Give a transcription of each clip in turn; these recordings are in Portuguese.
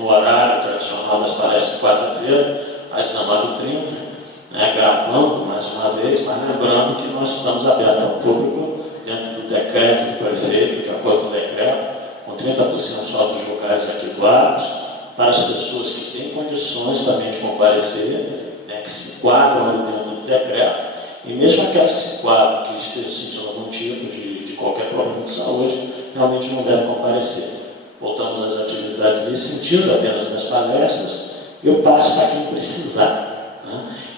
no horário tradicional das palestras de quarta-feira, às 19h30, gravando mais uma vez, mas lembrando que nós estamos abertos ao público dentro do decreto do prefeito, de acordo com o decreto, com 30% só dos locais arquivados, para as pessoas que têm condições também de comparecer, que se enquadram ali dentro do decreto, e mesmo aquelas que se enquadram, que estejam sentindo algum tipo de qualquer problema de saúde, realmente não devem comparecer. Voltamos às atividades nesse sentido, apenas nas palestras, eu passo para quem precisar.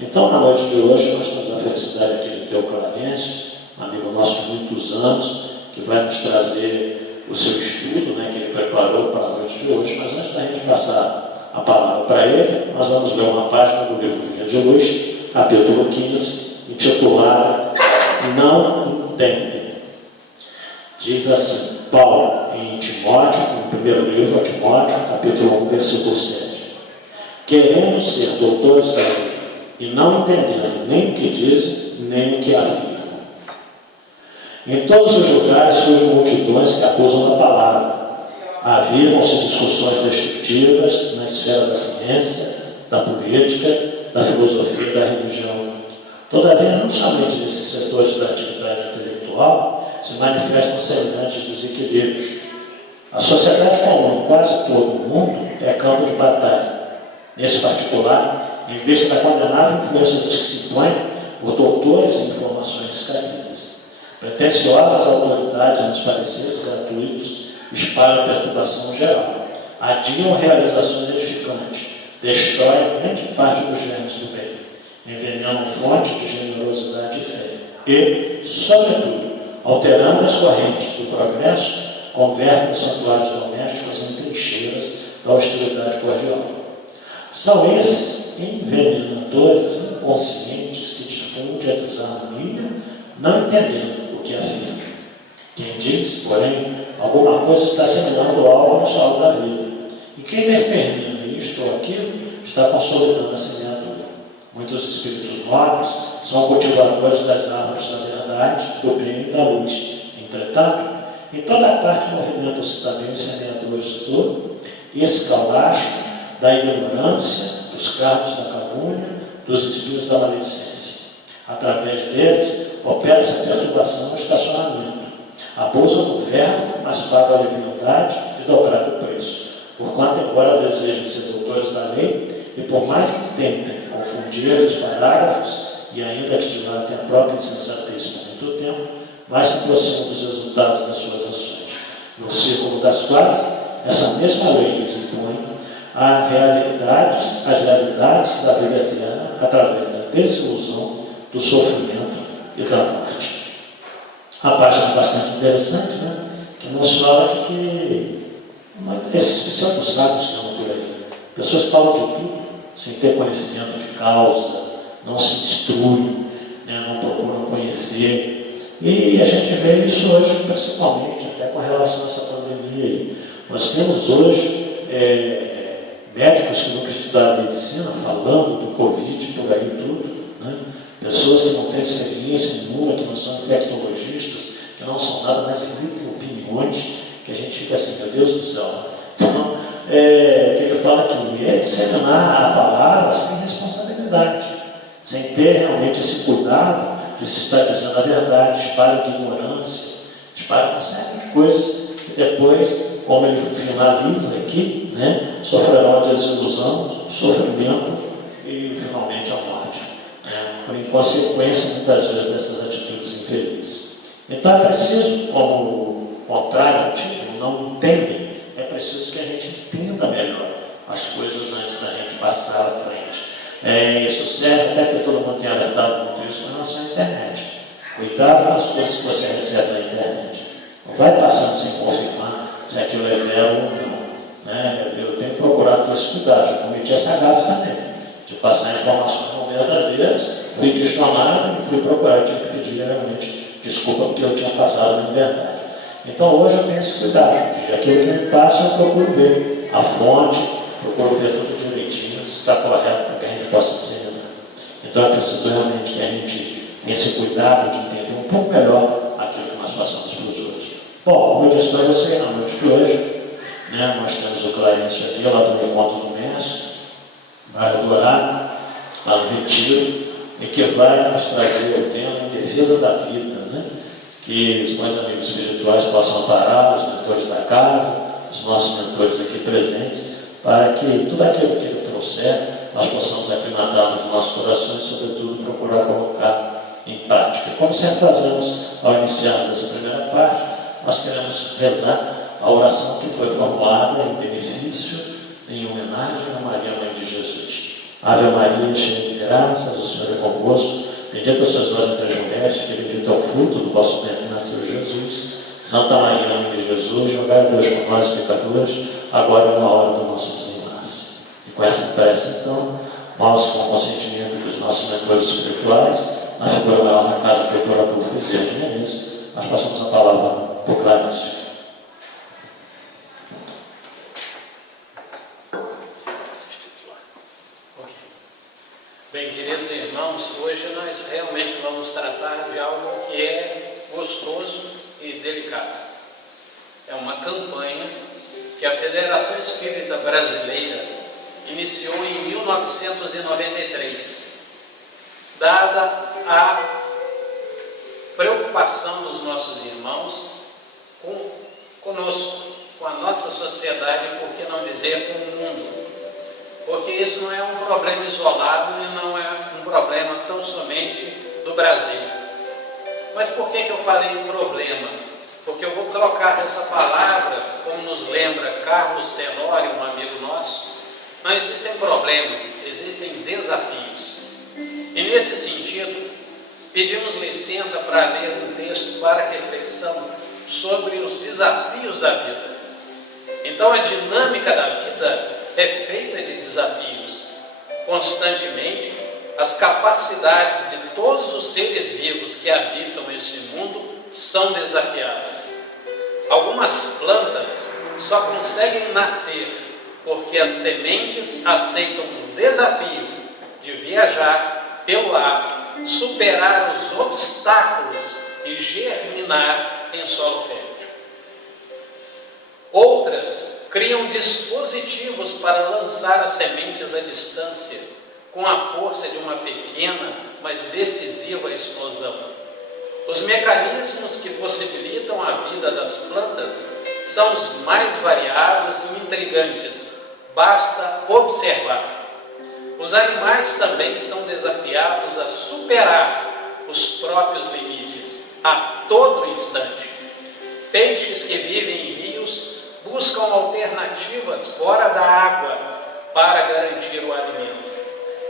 Então, na noite de hoje, nós temos a felicidade aqui de ter o Clarence, um amigo nosso de muitos anos, que vai nos trazer o seu estudo, que ele preparou para a noite de hoje. Mas antes da gente passar a palavra para ele, nós vamos ler uma página do livro Vinha de Luz, capítulo 15, intitulado Não Entendem. Diz assim, Paulo, em Timóteo, no primeiro livro a Timóteo, capítulo 1, versículo 7. Querendo ser doutores da lei, e não entendendo nem o que dizem, nem o que afirmam. Em todos os lugares surgem multidões que acusam da palavra. Avivam-se discussões destrutivas na esfera da ciência, da política, da filosofia e da religião. Todavia, não somente nesses setores da atividade intelectual se manifestam semelhantes desequilíbrios. A sociedade comum em quase todo o mundo é campo de batalha. Nesse particular, em vista da condenável influência dos que se impõem por doutores e informações descabidas. Pretensiosas autoridades nos pareceres gratuitos espalham perturbação geral, adiam realizações edificantes, destroem grande parte dos gênios do bem, envenenam fonte de generosidade e fé e, sobretudo, alterando as correntes do progresso, convertem os santuários domésticos em trincheiras da hostilidade cordial. São esses envenenadores inconscientes que difundem a desarmonia, não entendendo o que afirma. Quem diz, porém, alguma coisa está semelhando algo no solo da vida, e quem determina isto ou aquilo está consolidando a semeadura. Muitos espíritos nobres são cultivadores das árvores da verdade, do bem e da luz. Entretanto, em toda parte movimentam-se também os semeadores do escalacho, da ignorância, dos carros da calúnia, dos espíritos da maledicência. Através deles, opera-se a perturbação e o estacionamento. Abusam do verbo, mas pagam a leviandade e dobrado o preço. Porquanto, embora desejem ser doutores da lei, e por mais que tentem confundir os parágrafos, e ainda que dilatem a própria insensatez por muito tempo, mais se aproximam dos resultados das suas ações, no círculo das quais essa mesma lei lhes impõe as realidades da vida eterna através da desilusão, do sofrimento e da morte. A página é bastante interessante, que nos fala de que esses são sábios que andam por aí. Pessoas que falam de tudo, sem ter conhecimento de causa, não se instruem, não procuram conhecer. E a gente vê isso hoje, principalmente, até com relação a essa pandemia aí. Nós temos hoje médicos que nunca estudaram medicina, falando do Covid, por aí tudo, pessoas que não têm experiência nenhuma, que não são infectologistas, que não são nada, mas emitem opiniões, que a gente fica assim, meu Deus do céu. Então, o que ele fala aqui é disseminar a palavra sem responsabilidade, sem ter realmente esse cuidado de se estar dizendo a verdade, espalha ignorância, espalha uma série de coisas que depois, como ele finaliza aqui, sofrerão a desilusão, o sofrimento e finalmente a morte, por inconsequência muitas vezes dessas atitudes infelizes. Então é preciso, como contrário ao título, não entendem, é preciso que a gente entenda melhor as coisas antes da gente passar à frente. Isso serve até que todo mundo tenha alertado muito isso com relação à internet. Cuidado com as coisas que você recebe na internet. Não vai passando sem confirmar se aquilo é verbo ou não. Eu tenho procurado ter esse cuidado, já cometi essa gafe também, de passar informações não verdadeiras, fui questionado e fui procurar, tinha que pedir realmente desculpa porque eu tinha passado na verdade. Então hoje eu tenho esse cuidado, de aquilo que me passa eu procuro ver a fonte, procuro ver tudo direitinho, se está correto para que a gente possa disseminar. Então é preciso realmente que a gente tenha esse cuidado de entender um pouco melhor aquilo que nós passamos para os outros. Bom, como eu disse para você, na noite de hoje, né? Nós temos o Clarence aqui, lá do Encontro do Mestre, vai adorar, lá no Retiro, e que vai nos trazer o tema em defesa da vida, né? Que os meus amigos espirituais possam parar, os mentores da casa, os nossos mentores aqui presentes, para que tudo aquilo que ele trouxer, nós possamos aclimatar nos nossos corações e, sobretudo, procurar colocar em prática. Como sempre fazemos ao iniciarmos essa primeira parte, nós queremos rezar a oração que foi formulada em benefício, em homenagem a Maria, Mãe de Jesus. Ave Maria, cheia de graças, o Senhor é convosco. Bendita sois vós entre as mulheres, que bendito é o fruto do vosso ventre, nasceu Jesus. Santa Maria, Mãe de Jesus, rogai a Deus por nós, pecadores, agora e na hora do nosso desenlace. E com essa prece, então, nós, com o consentimento dos nossos mentores espirituais, na figura maior na casa Doutora Adolfo Bezerra de Menezes, nós passamos a palavra para o Clarence. Bem, queridos irmãos, hoje nós realmente vamos tratar de algo que é gostoso e delicado. É uma campanha que a Federação Espírita Brasileira iniciou em 1993, dada a preocupação dos nossos irmãos conosco, com a nossa sociedade, por que não dizer com o mundo. Porque isso não é um problema isolado e não é um problema tão somente do Brasil. Mas por que eu falei problema? Porque eu vou trocar essa palavra, como nos lembra Carlos Tenório, um amigo nosso. Não existem problemas, existem desafios. E nesse sentido, pedimos licença para ler um texto para reflexão sobre os desafios da vida. Então a dinâmica da vida é feita de desafios. Constantemente, as capacidades de todos os seres vivos que habitam este mundo são desafiadas. Algumas plantas só conseguem nascer porque as sementes aceitam o desafio de viajar pelo ar, superar os obstáculos e germinar em solo fértil. Outras criam dispositivos para lançar as sementes à distância, com a força de uma pequena, mas decisiva explosão. Os mecanismos que possibilitam a vida das plantas são os mais variados e intrigantes, basta observar. Os animais também são desafiados a superar os próprios limites a todo instante. Peixes que vivem em rios buscam alternativas fora da água para garantir o alimento.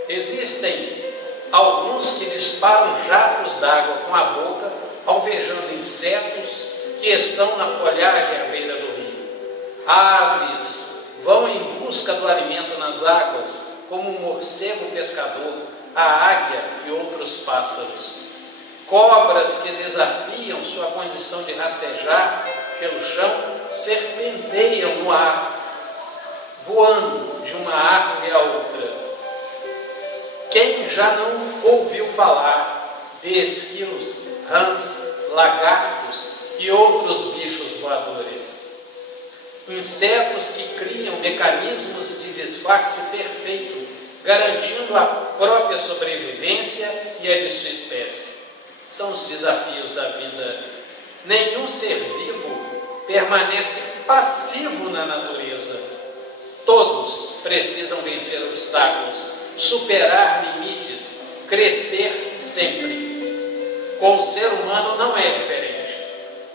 Existem alguns que disparam jatos d'água com a boca, alvejando insetos que estão na folhagem à beira do rio. Aves vão em busca do alimento nas águas, como o morcego pescador, a águia e outros pássaros. Cobras que desafiam sua condição de rastejar pelo chão serpenteiam no ar, voando de uma árvore a outra. Quem já não ouviu falar de esquilos, rãs, lagartos e outros bichos voadores? Insetos que criam mecanismos de disfarce perfeito, garantindo a própria sobrevivência e a de sua espécie. São os desafios da vida. Nenhum ser vivo permanece passivo na natureza. Todos precisam vencer obstáculos, superar limites, crescer sempre. Com o ser humano não é diferente.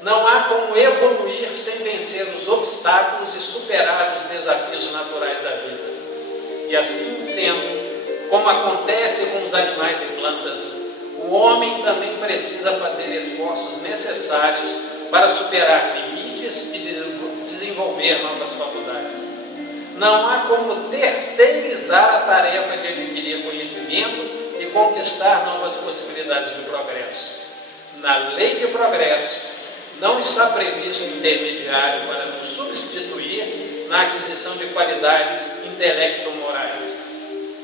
Não há como evoluir sem vencer os obstáculos e superar os desafios naturais da vida. E assim sendo, como acontece com os animais e plantas, o homem também precisa fazer esforços necessários para superar limites e desenvolver novas faculdades. Não há como terceirizar a tarefa de adquirir conhecimento e conquistar novas possibilidades de progresso. Na lei de progresso, não está previsto intermediário para nos substituir na aquisição de qualidades intelecto-morais.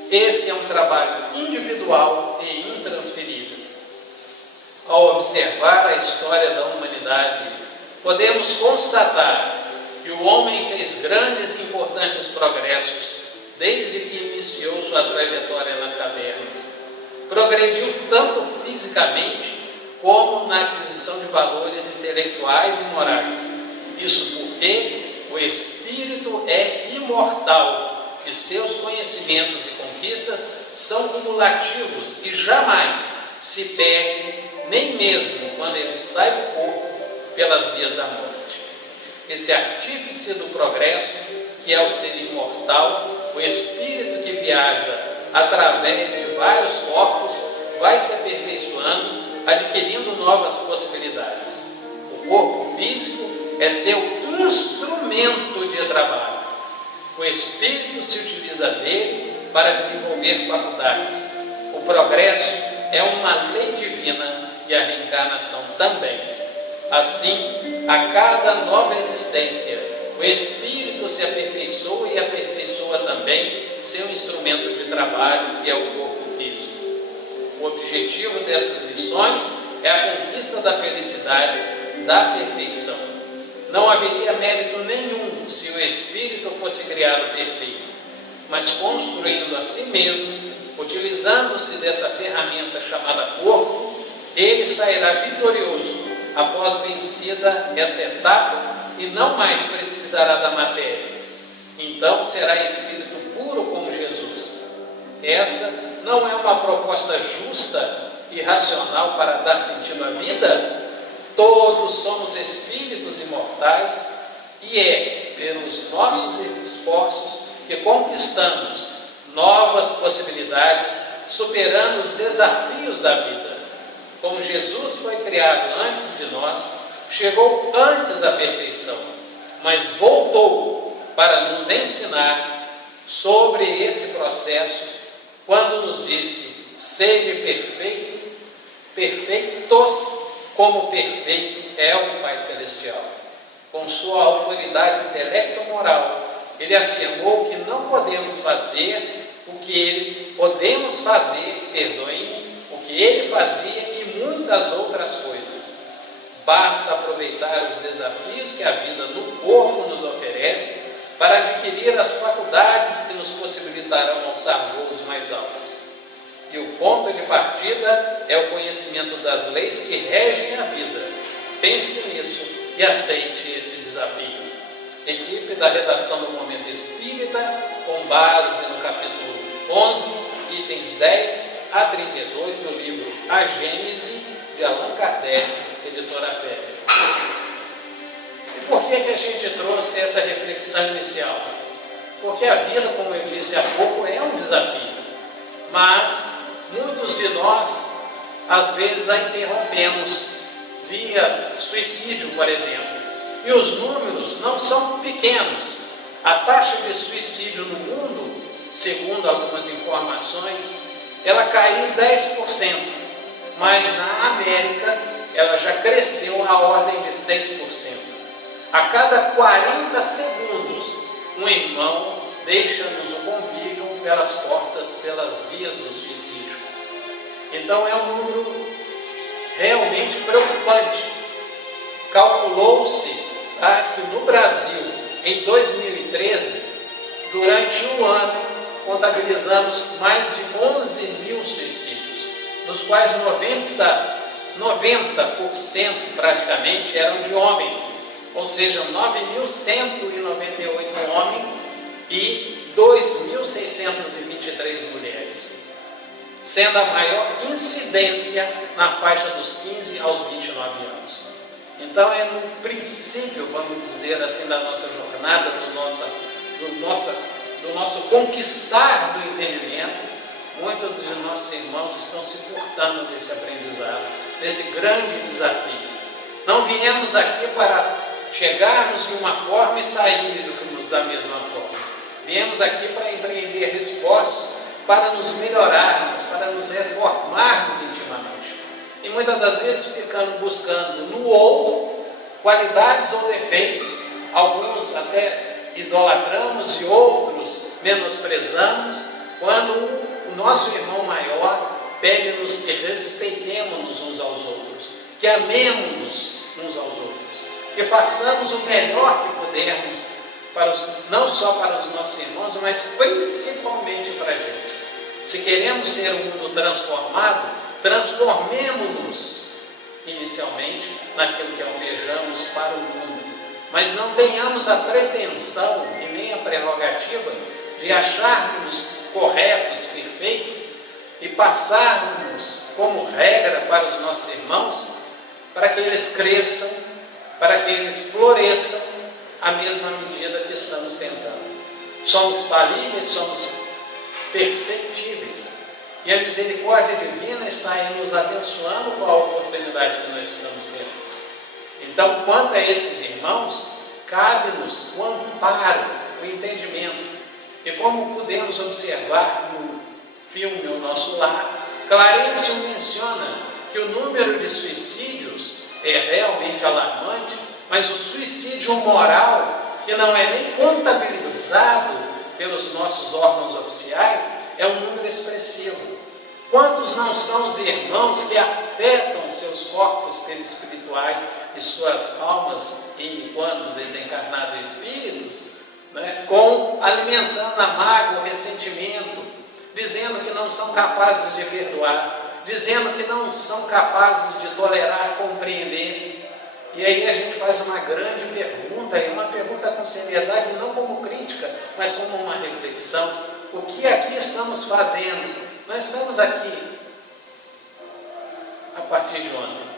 Esse é um trabalho individual e intransferível. Ao observar a história da humanidade, podemos constatar que o homem fez grandes e importantes progressos desde que iniciou sua trajetória nas cavernas. Progrediu tanto fisicamente como na aquisição de valores intelectuais e morais. Isso porque o espírito é imortal e seus conhecimentos e conquistas são cumulativos e jamais se perdem, nem mesmo quando ele sai do corpo pelas vias da morte. Esse artífice do progresso, que é o ser imortal, o espírito que viaja através de vários corpos, vai se aperfeiçoando, adquirindo novas possibilidades. O corpo físico é seu instrumento de trabalho. O espírito se utiliza dele para desenvolver faculdades. O progresso é uma lei divina e a reencarnação também. Assim, a cada nova existência, o espírito se aperfeiçoa e aperfeiçoa também seu instrumento de trabalho, que é o corpo físico. O objetivo dessas lições é a conquista da felicidade, da perfeição. Não haveria mérito nenhum se o espírito fosse criado perfeito, mas construindo a si mesmo, utilizando-se dessa ferramenta chamada corpo, ele sairá vitorioso após vencida essa etapa e não mais precisará da matéria. Então será espírito puro como Jesus. Essa não é uma proposta justa e racional para dar sentido à vida? Todos somos espíritos imortais e é pelos nossos esforços que conquistamos novas possibilidades, superando os desafios da vida. Como Jesus foi criado antes de nós, chegou antes à perfeição, mas voltou para nos ensinar sobre esse processo quando nos disse: sede perfeitos, como perfeito é o Pai Celestial. Com sua autoridade intelecto-moral, ele afirmou que não podemos fazer o que ele fazia e muitas outras coisas. Basta aproveitar os desafios que a vida no corpo nos oferece para adquirir as faculdades que nos possibilitarão alçar voos mais altos. E o ponto de partida é o conhecimento das leis que regem a vida. Pense nisso e aceite esse desafio. Equipe da redação do Momento Espírita, com base no capítulo 11, itens 10 a 32 do livro A Gênese, de Allan Kardec, editora Fé. E por que a gente trouxe essa reflexão inicial? Porque a vida, como eu disse há pouco, é um desafio. Mas muitos de nós, às vezes, a interrompemos via suicídio, por exemplo. E os números não são pequenos. A taxa de suicídio no mundo, segundo algumas informações, ela caiu 10%, mas na América ela já cresceu a ordem de 6%. A cada 40 segundos, um irmão deixa-nos o convívio pelas portas, pelas vias do suicídio. Então é um número realmente preocupante. Calculou-se que no Brasil, em 2013, durante um ano, contabilizamos mais de 11 mil suicídios, dos quais 90% praticamente eram de homens, ou seja, 9.198 homens e 2.623 mulheres, sendo a maior incidência na faixa dos 15 aos 29 anos. Então é no princípio, vamos dizer assim, da nossa jornada, do nosso conquistar do entendimento, muitos de nossos irmãos estão se furtando desse aprendizado, desse grande desafio. Não viemos aqui para chegarmos de uma forma e sairmos da mesma forma. Viemos aqui para empreender esforços para nos melhorarmos, para nos reformarmos intimamente. E muitas das vezes ficando buscando no outro qualidades ou defeitos, alguns até idolatramos e outros menosprezamos, quando o nosso irmão maior pede-nos que respeitemos uns aos outros, que amemos uns aos outros, que façamos o melhor que podemos pudermos, não só para os nossos irmãos, mas principalmente para a gente. Se queremos ter um mundo transformado, transformemos-nos inicialmente naquilo que almejamos para o mundo. Mas não tenhamos a pretensão e nem a prerrogativa de acharmos corretos, perfeitos e passarmos como regra para os nossos irmãos, para que eles cresçam, para que eles floresçam à mesma medida que estamos tentando. Somos falíveis, somos perfectíveis. E a misericórdia divina está aí nos abençoando com a oportunidade que nós estamos tendo. Então, quanto a esses irmãos, cabe-nos o amparo, o entendimento. E como podemos observar no filme O Nosso Lar, Clarencio menciona que o número de suicídios é realmente alarmante, mas o suicídio moral, que não é nem contabilizado pelos nossos órgãos oficiais, é um número expressivo. Quantos não são os irmãos que afetam seus corpos perispirituais e suas almas, enquanto desencarnados espíritos, alimentando a mágoa, o ressentimento, dizendo que não são capazes de perdoar, dizendo que não são capazes de tolerar, compreender. E aí a gente faz uma grande pergunta, e uma pergunta com seriedade, não como crítica, mas como uma reflexão. O que aqui estamos fazendo? Nós estamos aqui a partir de ontem.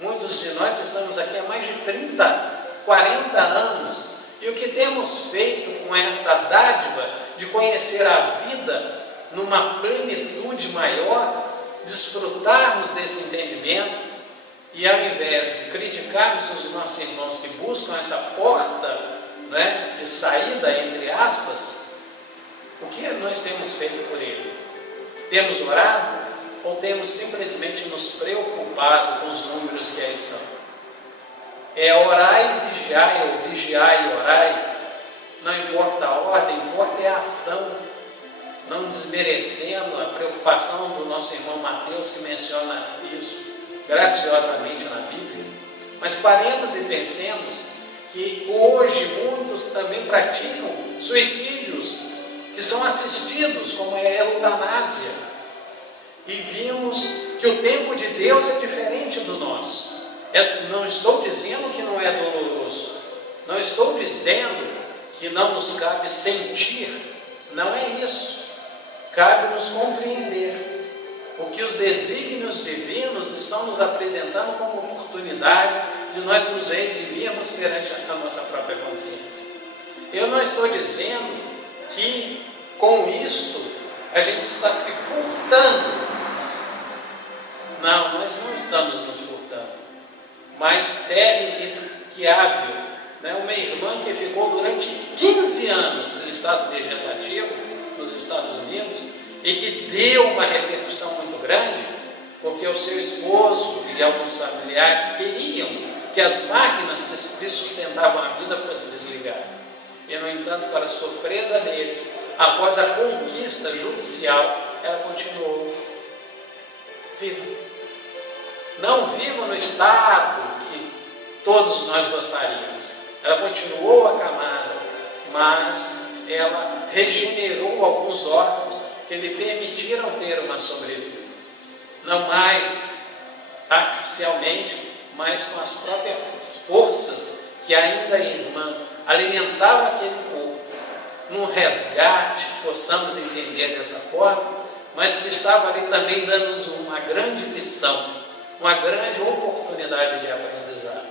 Muitos de nós estamos aqui há mais de 30, 40 anos. E o que temos feito com essa dádiva de conhecer a vida numa plenitude maior, desfrutarmos desse entendimento, e ao invés de criticarmos os nossos irmãos que buscam essa porta, de saída, entre aspas, o que nós temos feito por eles? Temos orado ou temos simplesmente nos preocupado com os números que aí estão? É orai e vigiai, ou vigiai e orai. Não importa a ordem, importa a ação. Não desmerecendo a preocupação do nosso irmão Mateus, que menciona isso graciosamente na Bíblia. Mas paremos e pensemos que hoje muitos também praticam suicídios que são assistidos, como é a eutanásia. E vimos que o tempo de Deus é diferente do nosso. Não estou dizendo que não é doloroso, não estou dizendo que não nos cabe sentir, não é isso. Cabe-nos compreender o que os desígnios divinos estão nos apresentando como oportunidade de nós nos redimirmos perante a nossa própria consciência. Eu não estou dizendo que com isto a gente está se furtando. Não, nós não estamos nos furtando. Mas terra esquiável, uma irmã que ficou durante 15 anos em estado vegetativo nos Estados Unidos e que deu uma repercussão muito grande, porque o seu esposo e alguns familiares queriam que as máquinas que sustentavam a vida fossem desligadas. E, no entanto, para surpresa deles, após a conquista judicial, ela continuou viva. Não viva no estado que todos nós gostaríamos. Ela continuou acamada, mas ela regenerou alguns órgãos que lhe permitiram ter uma sobrevida. Não mais artificialmente, mas com as próprias forças que ainda a irmã alimentava aquele corpo. Num resgate, possamos entender dessa forma, mas que estava ali também dando-nos uma grande lição, uma grande oportunidade de aprendizado.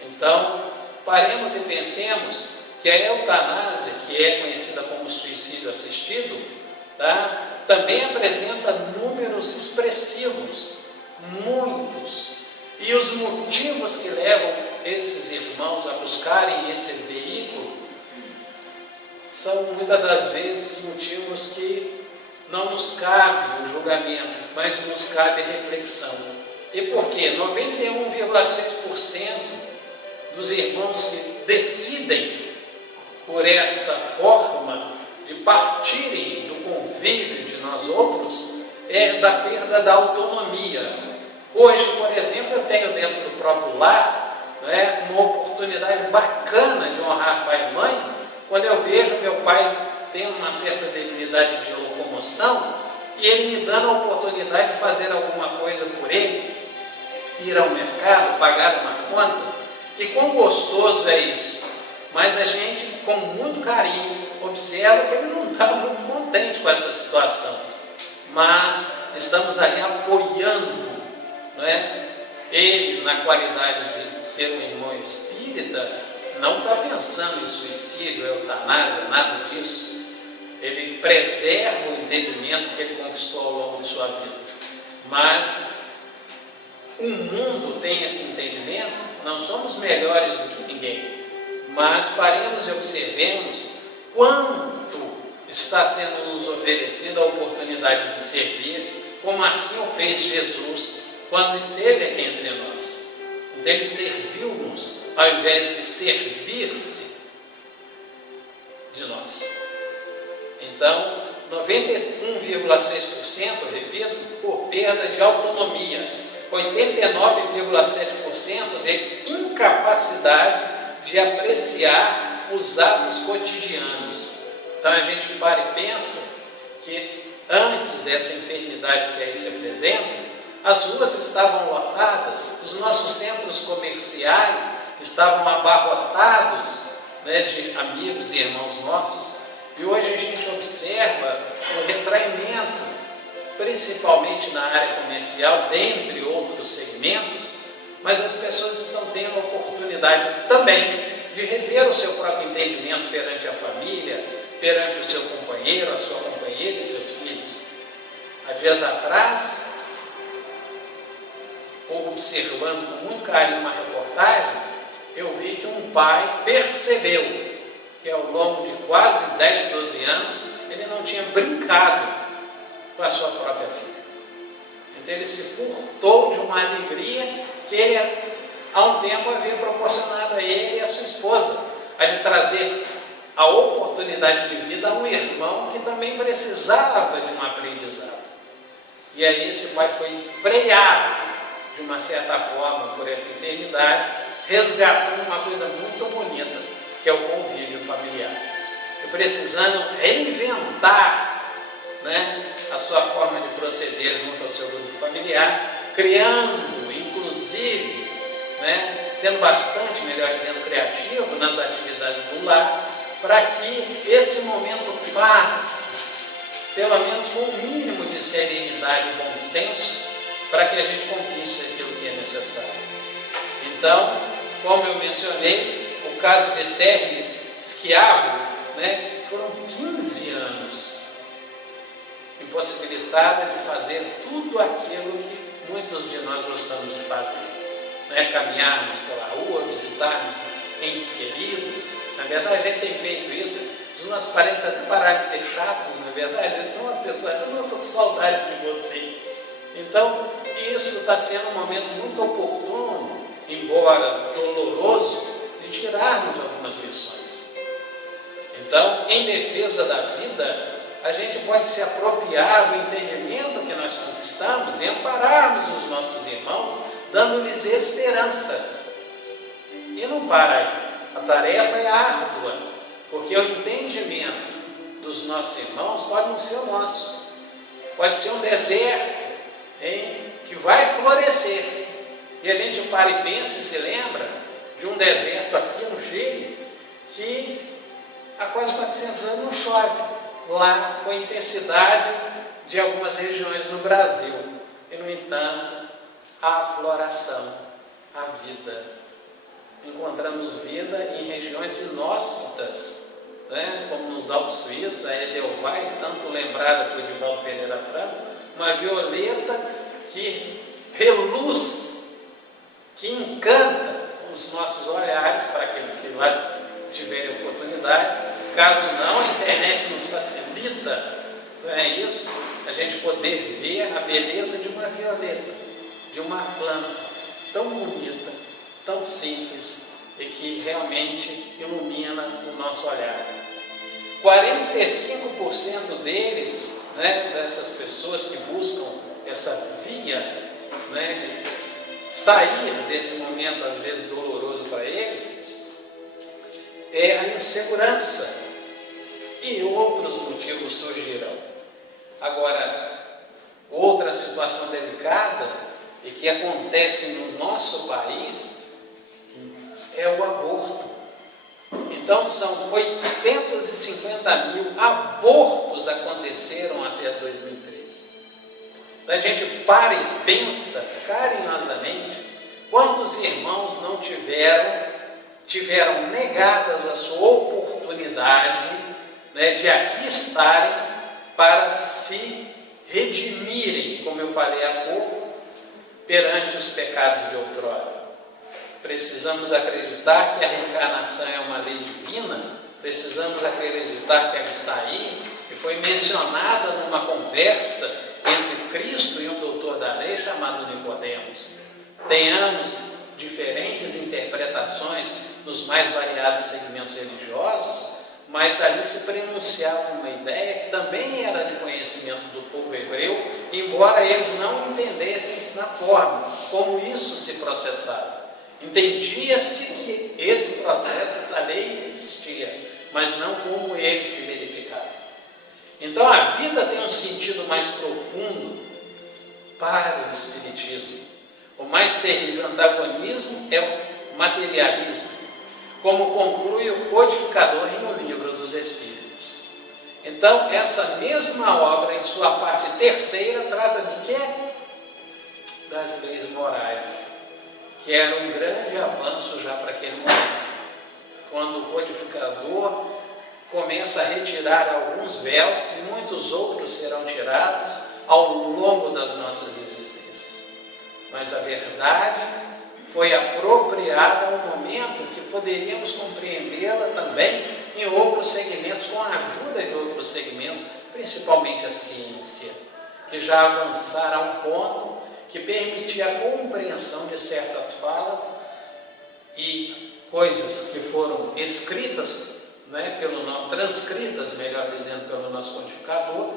Então, paremos e pensemos que a eutanásia, que é conhecida como suicídio assistido, também apresenta números expressivos, muitos. E os motivos que levam esses irmãos a buscarem esse veículo são muitas das vezes motivos que não nos cabe o julgamento, mas nos cabe a reflexão. E por quê? 91,6% dos irmãos que decidem por esta forma de partirem do convívio de nós outros é da perda da autonomia. Hoje, por exemplo, eu tenho dentro do próprio lar uma oportunidade bacana de honrar pai e mãe, quando eu vejo meu pai tendo uma certa debilidade de locomoção e ele me dando a oportunidade de fazer alguma coisa por ele, ir ao mercado, pagar uma conta. E quão gostoso é isso! Mas a gente, com muito carinho, observa que ele não está muito contente com essa situação. Mas estamos ali apoiando, ele, na qualidade de ser um irmão espírita, não está pensando em suicídio, eutanásia, nada disso. Ele preserva o entendimento que ele conquistou ao longo de sua vida. Mas o mundo tem esse entendimento, não somos melhores do que ninguém, mas paremos e observemos quanto está sendo nos oferecida a oportunidade de servir, como assim o fez Jesus quando esteve aqui entre nós. Então ele serviu-nos ao invés de servir-se de nós. Então, 91,6%, repito, por perda de autonomia, 89,7% de incapacidade de apreciar os atos cotidianos. Então a gente para e pensa que antes dessa enfermidade que aí se apresenta, as ruas estavam lotadas, os nossos centros comerciais estavam abarrotados de amigos e irmãos nossos. E hoje a gente observa o retraimento, principalmente na área comercial, dentre outros segmentos, mas as pessoas estão tendo a oportunidade também de rever o seu próprio entendimento perante a família, perante o seu companheiro, a sua companheira e seus filhos. Há dias atrás, observando com muito carinho uma reportagem, eu vi que um pai percebeu que ao longo de quase 10, 12 anos, ele não tinha brincado com a sua própria filha. Então ele se furtou de uma alegria que ele há um tempo havia proporcionado a ele e a sua esposa, a de trazer a oportunidade de vida a um irmão que também precisava de um aprendizado. E aí esse pai foi freado de uma certa forma por essa enfermidade, resgatando uma coisa muito bonita, que é o convívio familiar. E precisando reinventar a sua forma de proceder junto ao seu grupo familiar, criando, inclusive, sendo bastante, melhor dizendo, criativo nas atividades do lar, para que esse momento passe, pelo menos com um mínimo de serenidade e bom senso, para que a gente conquiste aquilo que é necessário. Então, como eu mencionei, o caso de Terry Schiavo, foram 15 anos impossibilitada de fazer tudo aquilo que muitos de nós gostamos de fazer. Caminharmos pela rua, visitarmos entes queridos. Na verdade, a gente tem feito isso. Os nossos parentes até pararam de ser chatos, na verdade, eles são uma pessoa, eu não estou com saudade de você. Então, isso está sendo um momento muito oportuno, embora doloroso, de tirarmos algumas lições. Então, em defesa da vida, a gente pode se apropriar do entendimento que nós conquistamos e ampararmos os nossos irmãos, dando-lhes esperança. E não para aí. A tarefa é árdua, porque o entendimento dos nossos irmãos pode não ser o nosso. Pode ser um deserto que vai florescer. E a gente para e pensa e se lembra de um deserto aqui no Chile que há quase 400 anos não chove, lá com a intensidade de algumas regiões no Brasil. E, no entanto, a floração, a vida. Encontramos vida em regiões inóspitas, como nos Alpes Suíços, a Edelweiss, tanto lembrada por Divaldo Pereira Franco, uma violeta que reluz, que encanta os nossos olhares, para aqueles que lá tiverem oportunidade. Caso não, a internet nos facilita, não é isso? A gente poder ver a beleza de uma violeta, de uma planta tão bonita, tão simples e que realmente ilumina o nosso olhar. 45% deles, dessas pessoas que buscam essa via de sair desse momento, às vezes doloroso para eles, é a insegurança. E outros motivos surgirão. Agora, outra situação delicada e que acontece no nosso país é o aborto. Então, são 850 mil abortos aconteceram até 2013. A gente para e pensa carinhosamente quantos irmãos não tiveram negadas a sua oportunidade, né, de aqui estarem para se redimirem, como eu falei há pouco, perante os pecados de outrora. Precisamos acreditar que a reencarnação é uma lei divina, precisamos acreditar que ela está aí, que foi mencionada numa conversa entre Cristo e um doutor da lei chamado Nicodemos. Tenhamos diferentes interpretações nos mais variados segmentos religiosos, mas ali se prenunciava uma ideia que também era de conhecimento do povo hebreu, embora eles não entendessem na forma como isso se processava. Entendia-se que esse processo, essa lei existia, mas não como ele se verificava. Então a vida tem um sentido mais profundo para o Espiritismo. O mais terrível antagonismo é o materialismo, como conclui o codificador em O Livro dos Espíritos. Então, essa mesma obra, em sua parte terceira, trata de quê? Das leis morais, que era um grande avanço já para aquele momento, quando o codificador começa a retirar alguns véus e muitos outros serão tirados ao longo das nossas existências. Mas a verdade foi apropriada a um momento que poderíamos compreendê-la também em outros segmentos, com a ajuda de outros segmentos, principalmente a ciência, que já avançaram a um ponto que permitia a compreensão de certas falas e coisas que foram escritas, né, transcritas, melhor dizendo, pelo nosso codificador,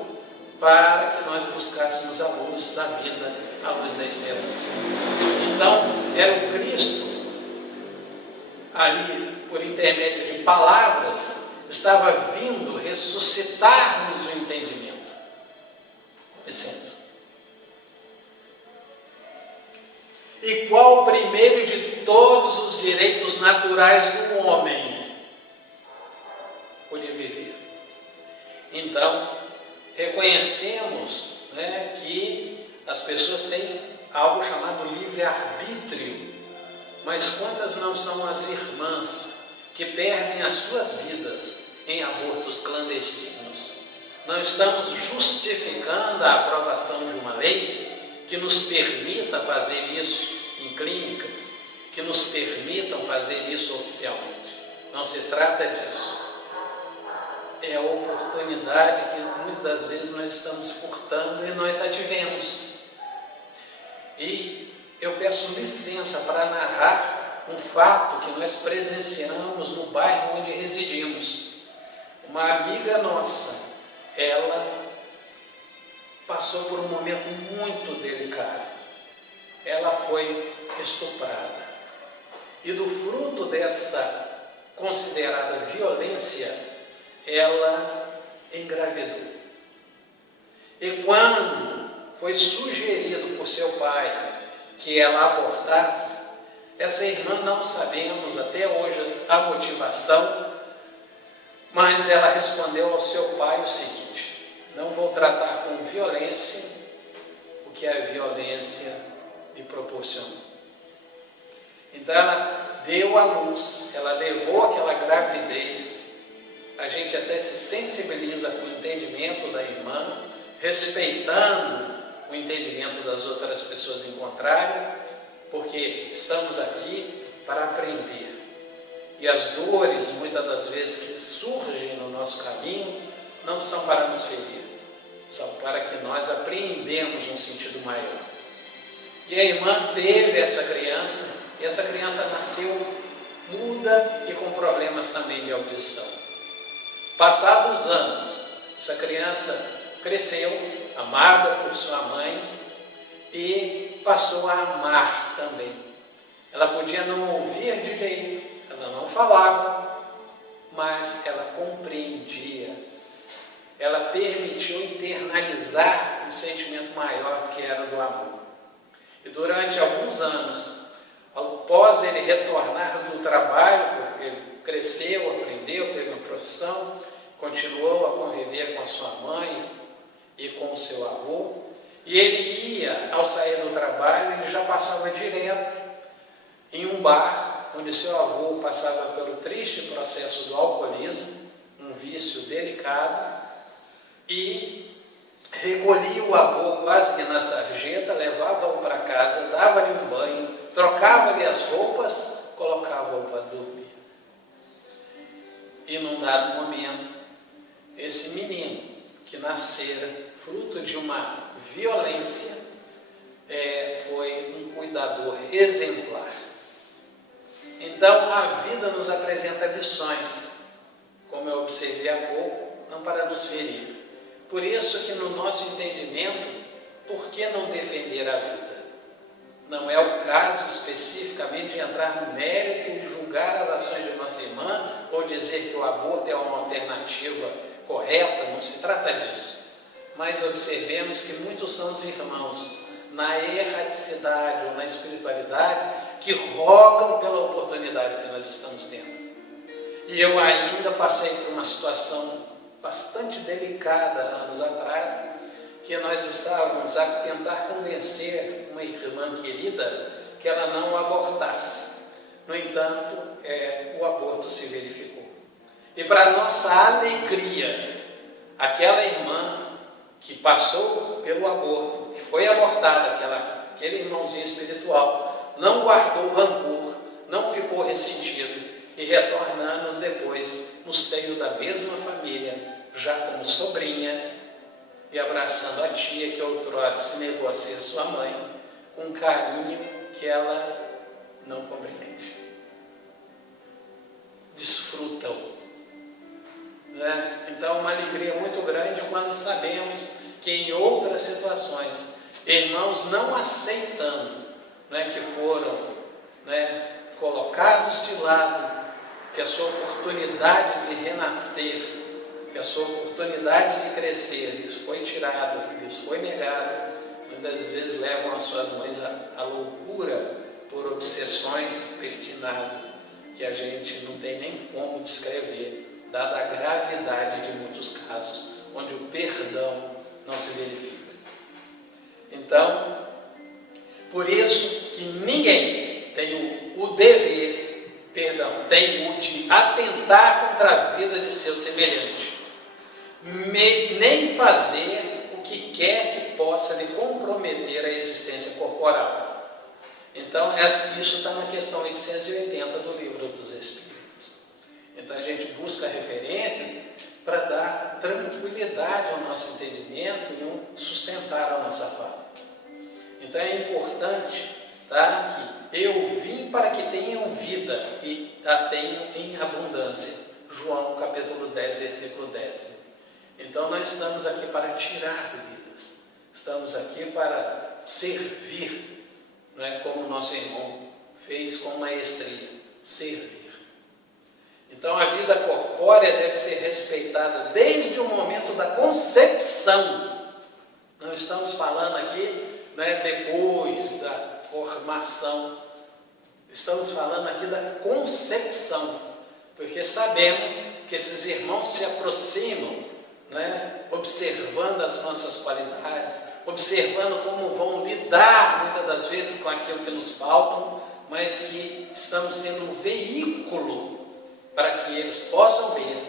para que nós buscássemos a luz da vida, a luz da esperança. Então, era o Cristo, ali, por intermédio de palavras, estava vindo ressuscitar-nos o entendimento. Licença. E qual o primeiro de todos os direitos naturais do homem? O de viver. Então, reconhecemos, né, que as pessoas têm algo chamado livre-arbítrio, mas quantas não são as irmãs que perdem as suas vidas em abortos clandestinos? Não estamos justificando a aprovação de uma lei que nos permita fazer isso em clínicas, que nos permitam fazer isso oficialmente. Não se trata disso. É a oportunidade que muitas das vezes nós estamos furtando e nós advemos. E eu peço licença para narrar um fato que nós presenciamos no bairro onde residimos. Uma amiga nossa, ela passou por um momento muito delicado. Ela foi estuprada. E do fruto dessa considerada violência, ela engravidou. E quando foi sugerido por seu pai que ela abortasse, essa irmã, não sabemos até hoje a motivação, mas ela respondeu ao seu pai o seguinte: não vou tratar com violência o que a violência me proporcionou. Então ela deu à luz, ela levou aquela gravidez. A gente até se sensibiliza com o entendimento da irmã, respeitando o entendimento das outras pessoas em contrário, porque estamos aqui para aprender. E as dores, muitas das vezes, que surgem no nosso caminho, não são para nos ferir, são para que nós apreendemos um sentido maior. E a irmã teve essa criança, e essa criança nasceu muda e com problemas também de audição. Passados anos, essa criança cresceu, amada por sua mãe, e passou a amar também. Ela podia não ouvir direito, ela não falava, mas ela compreendia. Ela permitiu internalizar um sentimento maior que era do amor. E durante alguns anos, após ele retornar do trabalho, porque ele cresceu, aprendeu, teve uma profissão, continuou a conviver com a sua mãe e com o seu avô, e ele ia, ao sair do trabalho, ele já passava direto em um bar, onde seu avô passava pelo triste processo do alcoolismo, um vício delicado, e recolhia o avô quase que na sarjeta, levava-o para casa, dava-lhe um banho, trocava-lhe as roupas, colocava-o para dormir. E num dado momento, esse menino que nascera fruto de uma violência foi um cuidador exemplar. Então a vida nos apresenta lições, como eu observei há pouco, não para nos ferir. Por isso que no nosso entendimento, por que não defender a vida? Não é o caso especificamente de entrar no mérito e julgar as ações de nossa irmã ou dizer que o aborto é uma alternativa correta, não se trata disso. Mas observemos que muitos são os irmãos na erraticidade ou na espiritualidade que rogam pela oportunidade que nós estamos tendo. E eu ainda passei por uma situação bastante delicada anos atrás, que nós estávamos a tentar convencer uma irmã querida que ela não abortasse. No entanto, o aborto se verificou. E para nossa alegria, aquela irmã que passou pelo aborto, que foi abortada, aquele irmãozinho espiritual, não guardou rancor, não ficou ressentido e retorna anos depois no seio da mesma família, já como sobrinha, e abraçando a tia que outrora se negou a ser sua mãe, com um carinho que ela não compreende. Desfrutam. Né? Então, uma alegria muito grande quando sabemos que em outras situações, irmãos não aceitando, né, que foram, né, colocados de lado, que a sua oportunidade de renascer, que a sua oportunidade de crescer lhes foi tirada, lhes foi negada, muitas vezes levam as suas mães à loucura por obsessões pertinazes que a gente não tem nem como descrever, dada a gravidade de muitos casos, onde o perdão não se verifica. Então, por isso que ninguém tem o dever, tem o de atentar contra a vida de seu semelhante, nem fazer o que quer que possa lhe comprometer a existência corporal. Então, isso está na questão 880 do Livro dos Espíritos. Então, a gente busca referências para dar tranquilidade ao nosso entendimento e sustentar a nossa fala. Então, é importante, tá, que eu vim para que tenham vida e a tenham em abundância. João, capítulo 10, versículo 10. Então, nós estamos aqui para tirar vidas. Estamos aqui para servir, não é, como o nosso irmão fez com maestria, servir. Então a vida corpórea deve ser respeitada desde o momento da concepção. Não estamos falando aqui, né, depois da formação. Estamos falando aqui da concepção, porque sabemos que esses irmãos se aproximam, né, observando as nossas qualidades, observando como vão lidar muitas das vezes com aquilo que nos faltam, mas que estamos sendo um veículo para que eles possam ver,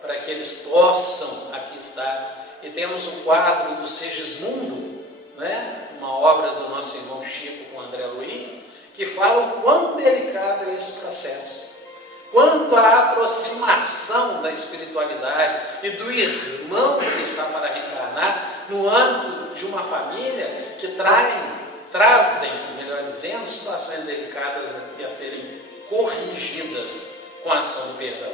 para que eles possam aqui estar. E temos o quadro do Segismundo, né, uma obra do nosso irmão Chico com André Luiz, que fala o quão delicado é esse processo. Quanto à aproximação da espiritualidade e do irmão que está para reencarnar no âmbito de uma família que trazem, melhor dizendo, situações delicadas a serem corrigidas com a ação do perdão.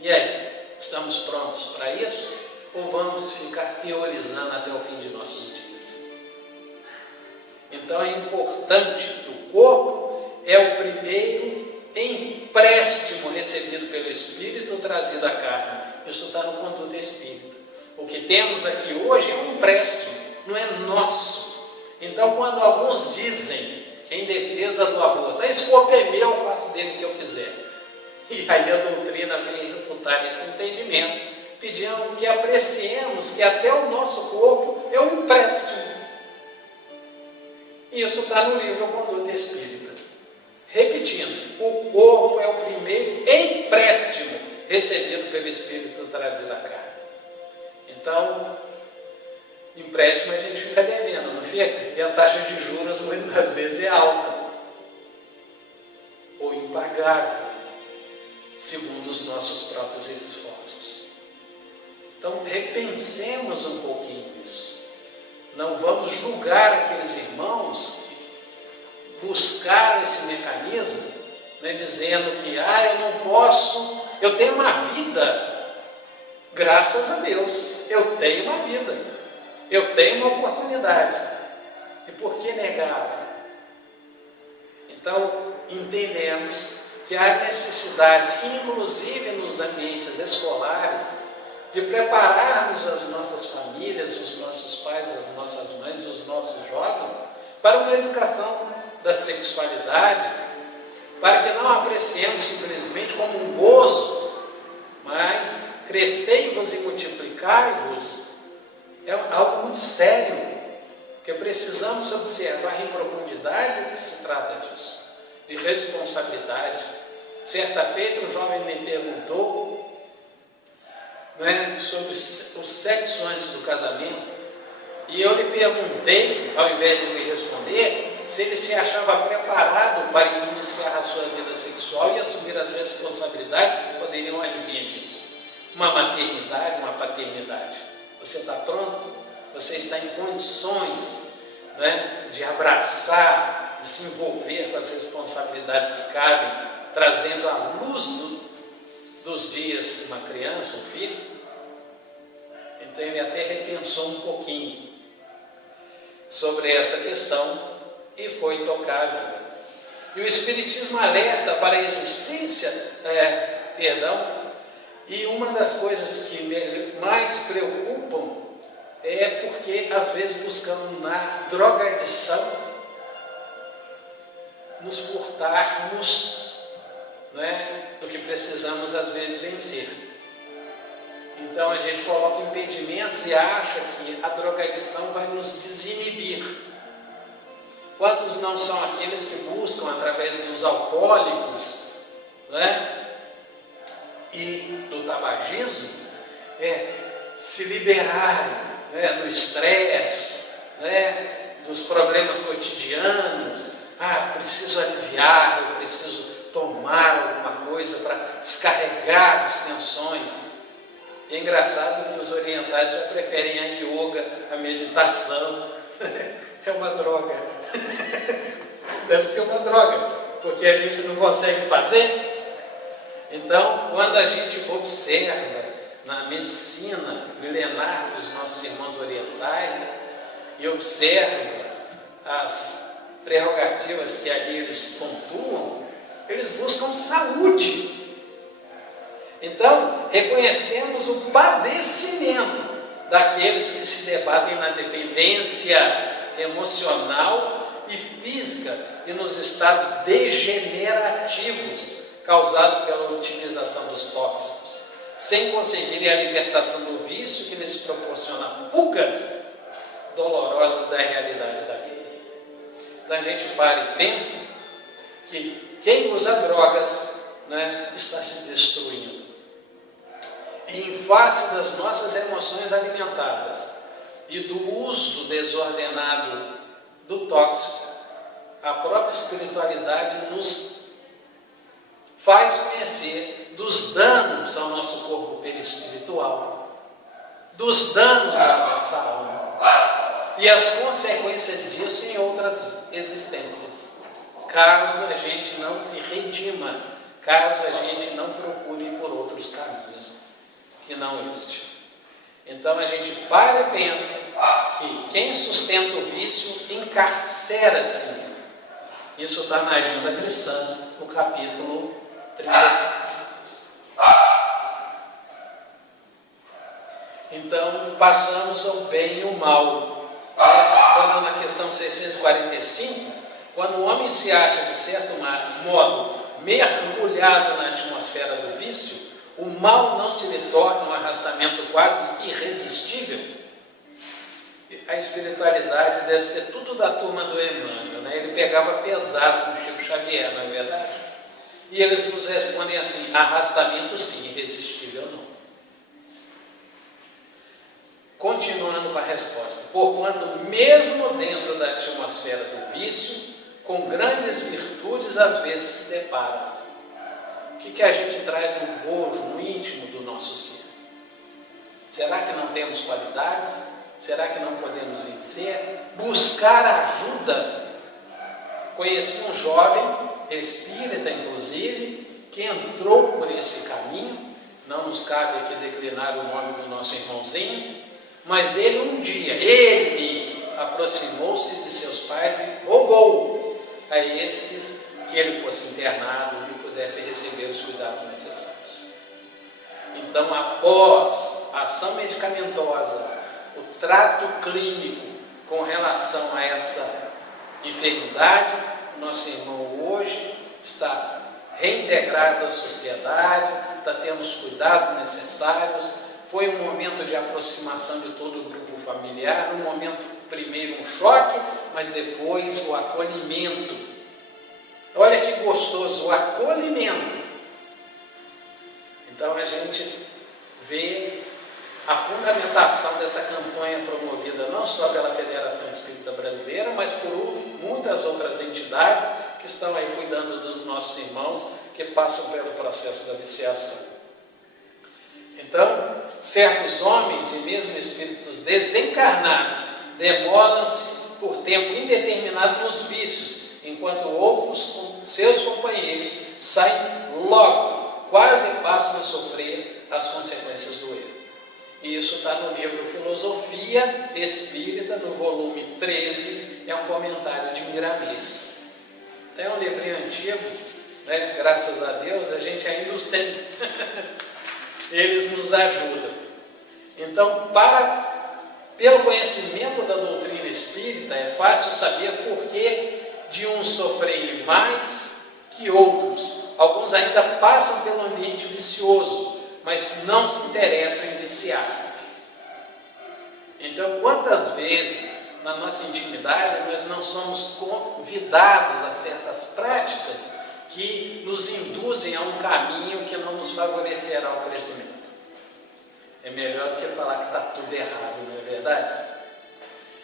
E aí, estamos prontos para isso? Ou vamos ficar teorizando até o fim de nossos dias? Então é importante que o corpo é o primeiro empréstimo recebido pelo Espírito trazido à carne. Isso está no Conduta Espírita. O que temos aqui hoje é um empréstimo, não é nosso. Então, quando alguns dizem em defesa do aborto, esse corpo é meu, eu faço dele o que eu quiser. E aí a doutrina vem refutar esse entendimento, pedindo que apreciemos que até o nosso corpo é um empréstimo. Isso está no livro Conduta Espírita. Repetindo, o corpo é o primeiro empréstimo recebido pelo Espírito trazido à carne. Então, empréstimo a gente fica devendo, não fica? E a taxa de juros muitas das vezes é alta ou impagável, segundo os nossos próprios esforços. Então, repensemos um pouquinho isso. Não vamos julgar aqueles irmãos que buscaram esse mecanismo, né, dizendo que eu não posso, eu tenho uma vida. Graças a Deus, eu tenho uma vida, eu tenho uma oportunidade. E por que negá-la? Então, entendemos que há necessidade, inclusive nos ambientes escolares, de prepararmos as nossas famílias, os nossos pais, as nossas mães, os nossos jovens, para uma educação da sexualidade, para que não apreciemos simplesmente como um gozo, mas crescei-vos e multiplicai-vos é algo muito sério, que precisamos observar em profundidade o que se trata disso, de responsabilidade. Certa feita um jovem me perguntou, né, sobre o sexo antes do casamento, e eu lhe perguntei, ao invés de me responder, se ele se achava preparado para iniciar a sua vida sexual e assumir as responsabilidades que poderiam advir disso. Uma maternidade, uma paternidade. Você está pronto? Você está em condições, né, de abraçar, de se envolver com as responsabilidades que cabem, trazendo à luz dos dias uma criança, um filho? Então ele até repensou um pouquinho sobre essa questão e foi tocável. E o Espiritismo alerta para a existência, e uma das coisas que me mais preocupam é porque às vezes buscamos na drogadição nos furtarmos, né, do que precisamos às vezes vencer. Então a gente coloca impedimentos e acha que a drogadição vai nos desinibir. Quantos não são aqueles que buscam através dos alcoólicos, né, e do tabagismo, se liberarem, né, do estresse, né, dos problemas cotidianos. Preciso aliviar, eu preciso tomar alguma coisa para descarregar as tensões. E é engraçado que os orientais já preferem a yoga, a meditação. É uma droga. Deve ser uma droga, porque a gente não consegue fazer. Então, quando a gente observa na medicina milenar dos nossos irmãos orientais e observa as prerrogativas que ali eles pontuam, eles buscam saúde. Então, reconhecemos o padecimento daqueles que se debatem na dependência emocional e física e nos estados degenerativos causados pela utilização dos tóxicos, sem conseguirem a libertação do vício que lhes proporciona fugas dolorosas da realidade da vida. Então a gente para e pensa que quem usa drogas, né, está se destruindo. E em face das nossas emoções alimentadas e do uso desordenado do tóxico, a própria espiritualidade nos faz conhecer dos danos ao nosso corpo perispiritual, dos danos à nossa alma e as consequências disso em outras existências, caso a gente não se redima, caso a gente não procure por outros caminhos que não este. Então a gente para e pensa que quem sustenta o vício encarcera-se. Isso está na Agenda Cristã, no capítulo 36. Então passamos ao bem e o mal. Quando na questão 645, quando o homem se acha, de certo modo, mergulhado na atmosfera do vício, o mal não se lhe torna um arrastamento quase irresistível. A espiritualidade deve ser tudo da turma do Emmanuel, né? Ele pegava pesado com o Chico Xavier, não é verdade? E eles nos respondem assim: arrastamento sim, irresistível não. Continuando com a resposta: porquanto mesmo dentro da atmosfera do vício, com grandes virtudes às vezes se depara. O que a gente traz no bojo, no íntimo do nosso ser? Será que não temos qualidades? Será que não podemos vencer? Buscar ajuda. Conheci um jovem, espírita inclusive, que entrou por esse caminho. Não nos cabe aqui declinar o nome do nosso irmãozinho, mas ele um dia, aproximou-se de seus pais e rogou a estes que ele fosse internado e pudesse receber os cuidados necessários. Então, após a ação medicamentosa, o trato clínico com relação a essa enfermidade, nosso irmão hoje está reintegrado à sociedade, está tendo os cuidados necessários. Foi um momento de aproximação de todo o grupo familiar, um momento, primeiro um choque, mas depois o acolhimento. Olha que gostoso, o acolhimento. Então a gente vê a fundamentação dessa campanha promovida não só pela Federação Espírita Brasileira, mas por muitas outras entidades que estão aí cuidando dos nossos irmãos que passam pelo processo da viciação. Então, certos homens e mesmo espíritos desencarnados demoram-se por tempo indeterminado nos vícios, enquanto outros, seus companheiros, saem logo, quase passam a sofrer as consequências do erro. E isso está no livro Filosofia Espírita, no volume 13, é um comentário de Miramês. É um livrinho antigo, né? Graças a Deus a gente ainda os tem. Eles nos ajudam. Então, pelo conhecimento da doutrina espírita, é fácil saber por que de uns sofrerem mais que outros. Alguns ainda passam pelo ambiente vicioso, mas não se interessam em viciar-se. Então, quantas vezes na nossa intimidade nós não somos convidados a certas práticas que nos induzem a um caminho que não nos favorecerá o crescimento? É melhor do que falar que está tudo errado, não é verdade?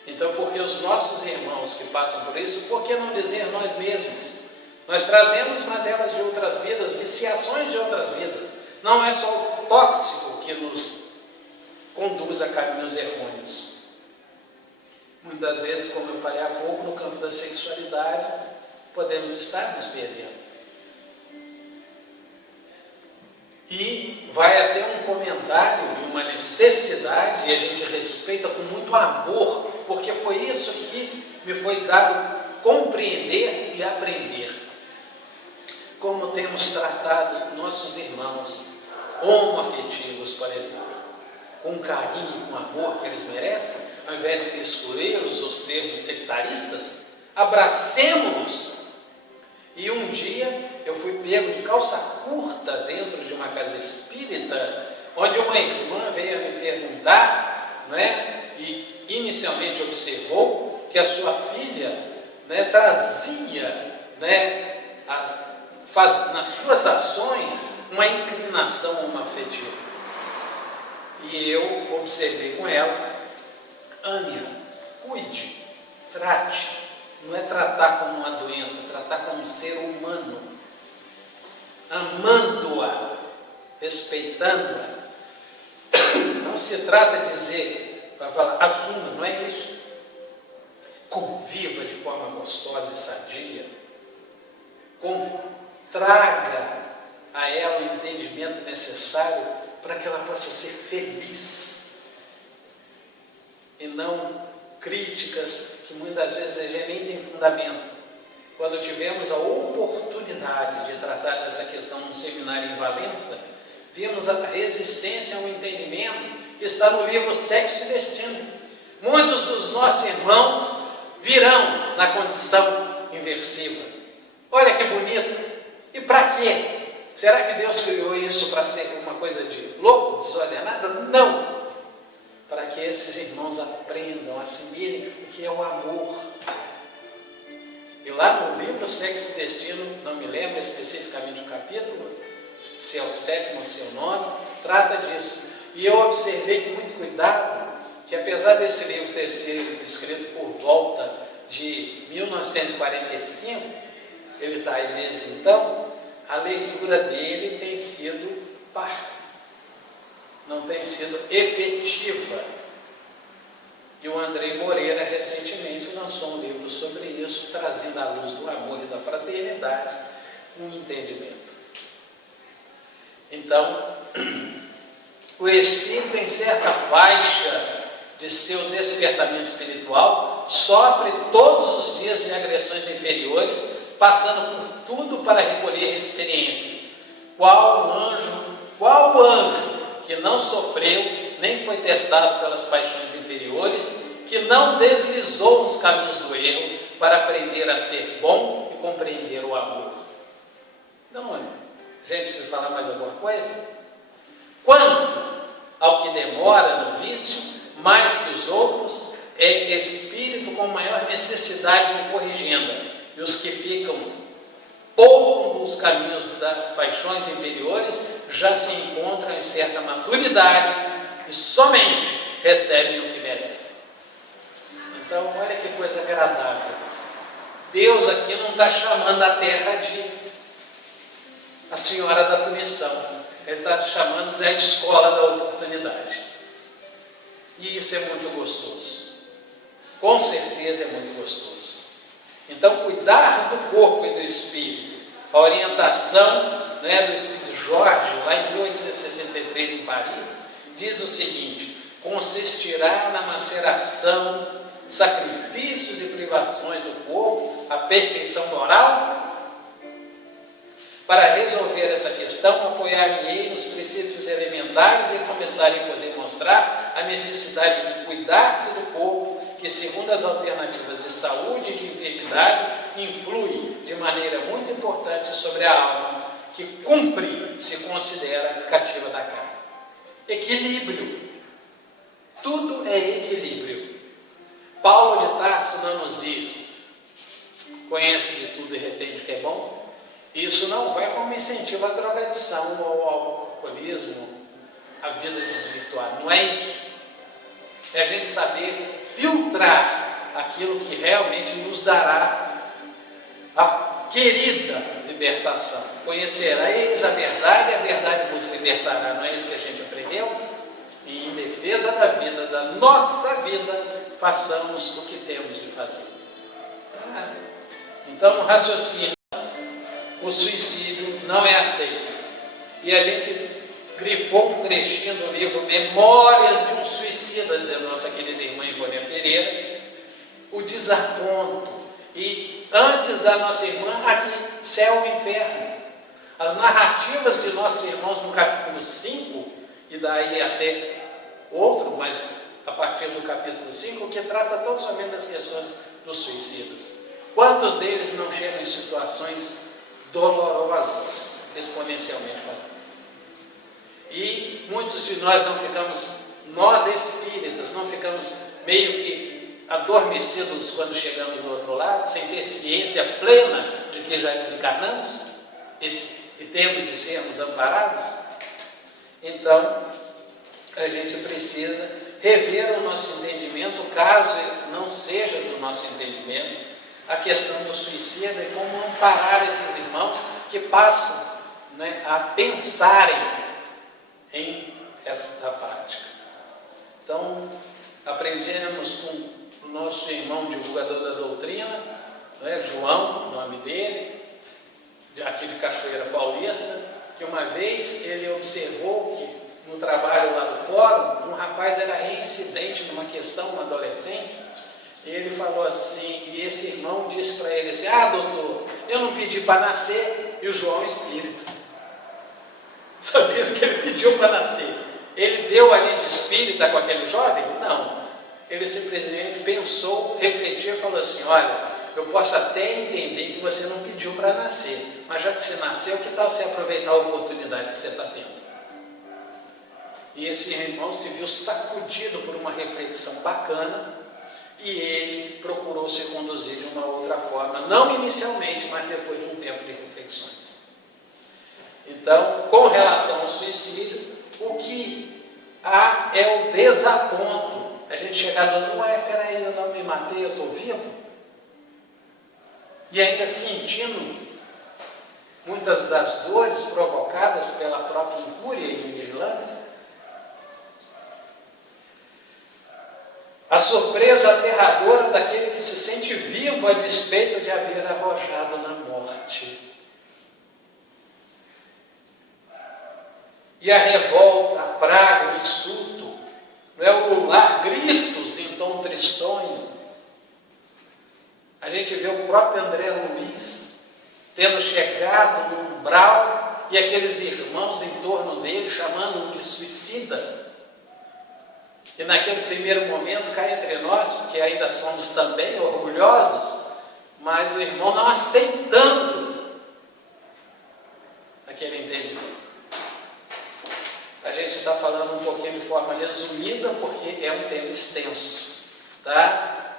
Então, porque os nossos irmãos que passam por isso, por que não dizer nós mesmos? Nós trazemos mazelas de outras vidas, viciações de outras vidas. Não é só o tóxico que nos conduz a caminhos errôneos. Muitas vezes, como eu falei há pouco, no campo da sexualidade, podemos estar nos perdendo. E vai até um comentário de uma necessidade, e a gente respeita com muito amor, porque foi isso que me foi dado compreender e aprender. Como temos tratado nossos irmãos homoafetivos, por exemplo, com carinho, com amor que eles merecem, ao invés de excluí-los ou sermos sectaristas, abracemos-los. E um dia eu fui pego de calça curta dentro de uma casa espírita, onde uma irmã veio me perguntar, né, e inicialmente observou que a sua filha, né, trazia, né, nas suas ações uma inclinação homoafetiva. E eu observei com ela: ame-a, cuide, trate. Não é tratar como uma doença, tratar como um ser humano, amando-a, respeitando-a. Não se trata de dizer, para falar, assuma, não é isso. Conviva de forma gostosa e sadia. Traga a ela o entendimento necessário para que ela possa ser feliz. e não críticas que muitas vezes a gente nem tem fundamento. Quando tivemos a oportunidade de tratar dessa questão num seminário em Valença, vimos a resistência ao entendimento que está no livro Sexo e Destino. Muitos dos nossos irmãos virão na condição inversiva. Olha que bonito! E para quê? Será que Deus criou isso para ser uma coisa de louco, desordenada? Não! Para que esses irmãos aprendam, assimilem o que é o amor. E lá no livro Sexo e Destino, não me lembro especificamente o capítulo, se é o 7º ou se é o 9º, trata disso. E eu observei com muito cuidado que, apesar desse livro ter sido escrito por volta de 1945, ele está aí desde então, a leitura dele tem sido parca, não tem sido efetiva. E o Andrei Moreira recentemente lançou um livro sobre isso, trazendo à luz do amor e da fraternidade um entendimento. Então, o espírito em certa faixa de seu despertamento espiritual sofre todos os dias de agressões inferiores, passando por tudo para recolher experiências. Qual anjo que não sofreu nem foi testado pelas paixões inferiores, que não deslizou nos caminhos do erro para aprender a ser bom e compreender o amor? Não é? Gente, precisa falar mais alguma coisa? Quanto ao que demora no vício, mais que os outros, é espírito com maior necessidade de corrigenda, e os que ficam pouco nos caminhos das paixões inferiores já se encontram em certa maturidade e somente recebem o que merecem. Então, olha que coisa agradável. Deus aqui não está chamando a terra de a senhora da punição. Ele está chamando da escola da oportunidade. E isso é muito gostoso. Com certeza é muito gostoso. Então, cuidar do corpo e do espírito. A orientação, do Espírito Jorge, lá em 1863 em Paris, diz o seguinte: consistirá na maceração, sacrifícios e privações do corpo, a perfeição moral. Para resolver essa questão, apoiar-me-ei nos princípios elementares e começarem a poder mostrar a necessidade de cuidar-se do corpo, que, segundo as alternativas de saúde e de enfermidade, influi de maneira muito importante sobre a alma, que cumpre se considera cativa da carne. Equilíbrio. Tudo é equilíbrio. Paulo de Tarso não nos diz: conhece de tudo e retém de que é bom? Isso não vai como incentivo à drogadição ou ao alcoolismo, à vida desvirtuada. Não é isso. É a gente saber filtrar aquilo que realmente nos dará a querida libertação. Conhecereis a verdade vos libertará. Não é isso que a gente aprendeu? E em defesa da vida, da nossa vida, façamos o que temos de fazer. Então, no raciocínio, o suicídio não é aceito. E a gente grifou um trechinho do livro Memórias de um Suicida, da nossa querida irmã Ivone Pereira, o desaponto. E antes da nossa irmã, aqui, céu e inferno. As narrativas de nossos irmãos no capítulo 5, e daí até outro, mas a partir do capítulo 5, que trata tão somente das questões dos suicidas. Quantos deles não chegam em situações dolorosas, exponencialmente falando? E muitos de nós não ficamos, nós espíritas, não ficamos meio que adormecidos quando chegamos do outro lado, sem ter ciência plena de que já desencarnamos e temos de sermos amparados? Então, a gente precisa rever o nosso entendimento, caso não seja do nosso entendimento, a questão do suicida e como amparar esses irmãos que passam a pensarem em esta prática. Então, aprendemos com o nosso irmão divulgador da doutrina, João, o nome dele, aqui de Cachoeira Paulista, que uma vez ele observou que no trabalho lá do fórum, um rapaz era reincidente numa questão, um adolescente, e ele falou assim, e esse irmão disse para ele assim, doutor, eu não pedi para nascer, e o João espírita. Sabia que ele pediu para nascer? Ele deu ali de espírita com aquele jovem? Não. Ele simplesmente pensou, refletiu e falou assim, olha, eu posso até entender que você não pediu para nascer, mas já que você nasceu, que tal você aproveitar a oportunidade que você está tendo? E esse irmão se viu sacudido por uma reflexão bacana e ele procurou se conduzir de uma outra forma, não inicialmente, mas depois de um tempo de reflexões. Então, com relação ao suicídio, o que há é o desaponto. A gente chegar do peraí, eu não me matei, eu estou vivo. E ainda sentindo muitas das dores provocadas pela própria incúria e vigilância. A surpresa aterradora daquele que se sente vivo a despeito de haver arrojado na morte. E a revolta, a praga, o insulto, o ulular, gritos em tom tristonho. A gente vê o próprio André Luiz tendo chegado no umbral e aqueles irmãos em torno dele chamando-o de suicida. E naquele primeiro momento, cá entre nós, porque ainda somos também orgulhosos, mas o irmão não aceitando aquele entendimento. A gente está falando um pouquinho de forma resumida, porque é um tema extenso, tá?